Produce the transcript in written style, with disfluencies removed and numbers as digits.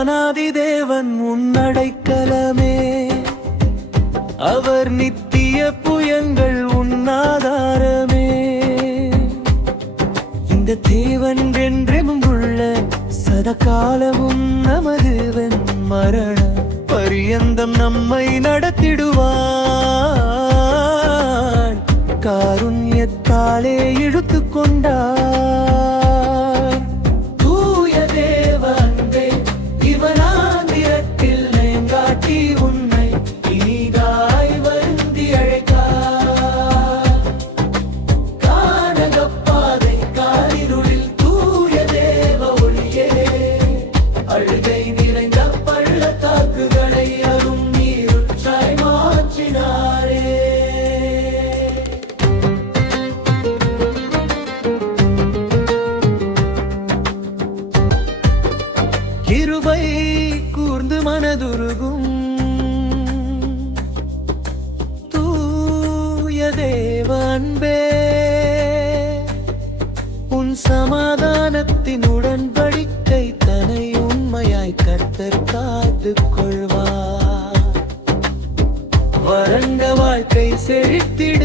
வானாதி தேவன் உன்னடைக்கலமே, அவர் நித்திய புயங்கள் உன்னாதாரமே. இந்த தேவன் என்றெமும் உள்ள சதகாலமும் நமதுவன் மரண பரியந்தம் நம்மை நடத்திடுவார். காருண்யத்தாலே இழுத்து கொண்டார். தூய தேவ அன்பே, இவனாந்திரத்தில் நயங்காட்டி உன்னை இனிதாய் வருந்தி அழைத்தார். கானகப்பாதை காரிருளில் தூய தேவ ஒளியே, அழுகை நிறைந்த பள்ளத்தாக்குகளை அரும் நீருற்றாய் மாற்றினாரே. கிருபை கூர்ந்து மனதுருகும் தூய தேவ அன்பே, உன் சமாதானத்தின் உடன்படிக்கை தனை உண்மையாய் கர்த்தர் காத்துக் கொள்வார். வறண்ட வாழ்க்கை செழித்திட